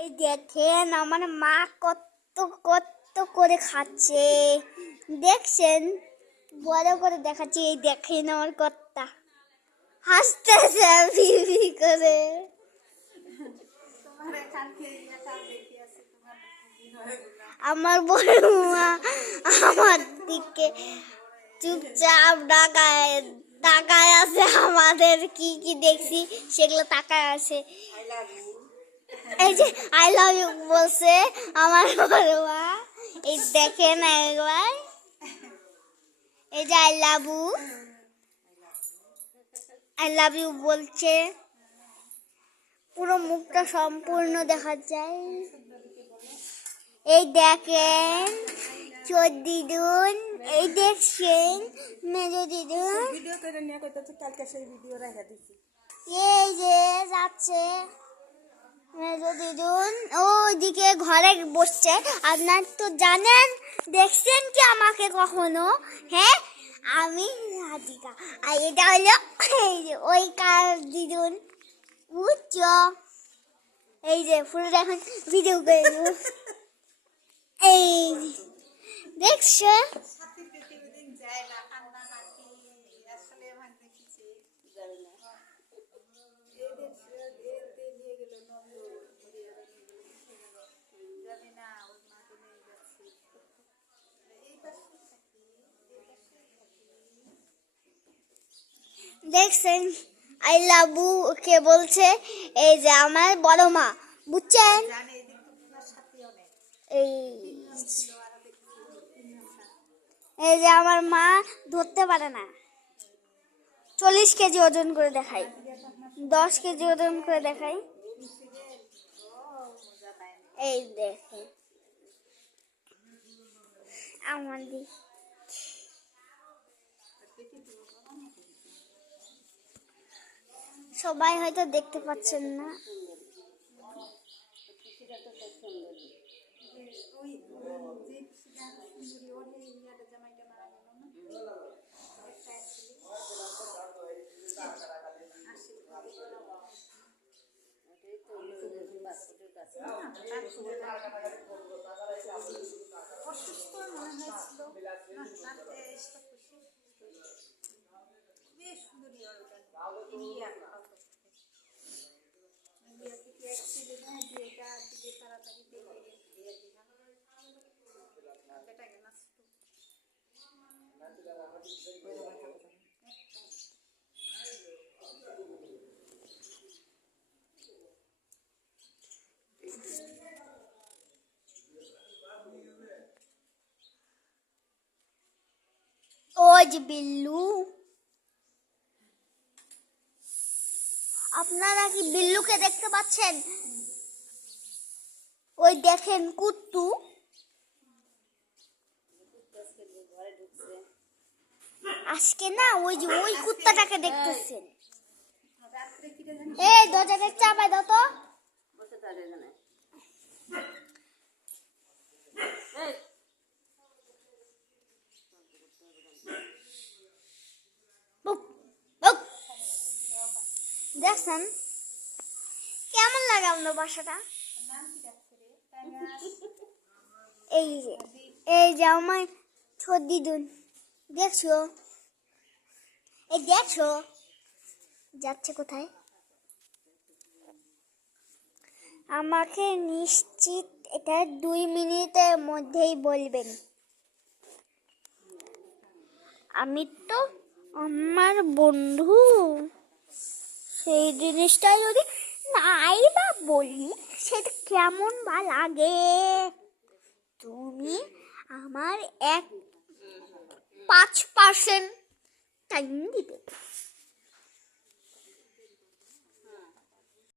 এই দেখেন আমার মা কত কত করে খাচ্ছে, দেখছেন? বড় করে দেখাচ্ছি, এই দেখেন আমার কর্তা হাসতেছে বিবি করে। আমার বড় মা আমার দিকে চুপচাপ তাকায় আছে, আমাদের কি কি দেখছি সেগুলো তাকায় আছে। এই যে আই লাভ ইউ বলছে আমার বড় মা, এই দেখেন একবার, এই যে আই লাভ ইউ বলছে, পুরো মুখটা সম্পূর্ণ দেখা যায়। এই দেখেন ছোট দিদুন, এই দেখছেন মেজো দিদুন, এই যে যাচ্ছে মেজো দিদুন ওইদিকে ঘরে বসছে। আপনার তো জানেন, দেখছেন কি আমাকে কখনো? হ্যাঁ, আমি রাধিকা, আর এটা হলো এই যে ওই কার দিদুন, বুঝছো? এই যে পুরো এখন ভিডিও করে দেবো, এই দেখছো? দেখছেন আই লাভ ইউ কে বলছে? এই যে আমার বড় মা, বুঝছেন? এই এই যে আমার মা ধরতে পারে না, 40 কেজি ওজন করে দেখাই, 10 কেজি ওজন করে দেখাই। এই দেখে আমাদের সবাই হয়তো দেখতে পাচ্ছেন না। ওই যে বিল্লু, আপনারা কি বিল্লুকে দেখতে পাচ্ছেন? ওই দেখেন কুত্তু, আজকে না ওই যে ওই কুত্তাটাকে দেখতেছেন। এই দরজাটা চাপাই দাও তো। দেখছেন কেমন লাগে আপনার বাসাটা? এই যে আমার ছোট দিদুন, দেখছো? এই দেখছো যাচ্ছে কোথায়? আমাকে নিশ্চিত এটা 2 মিনিটের মধ্যেই বলবেন। আমি তো আমার বন্ধু, সেই জিনিসটা যদি নাই বা বলি সেটা কেমন বা লাগে? তুমি আমার 5% টাইম দিবে।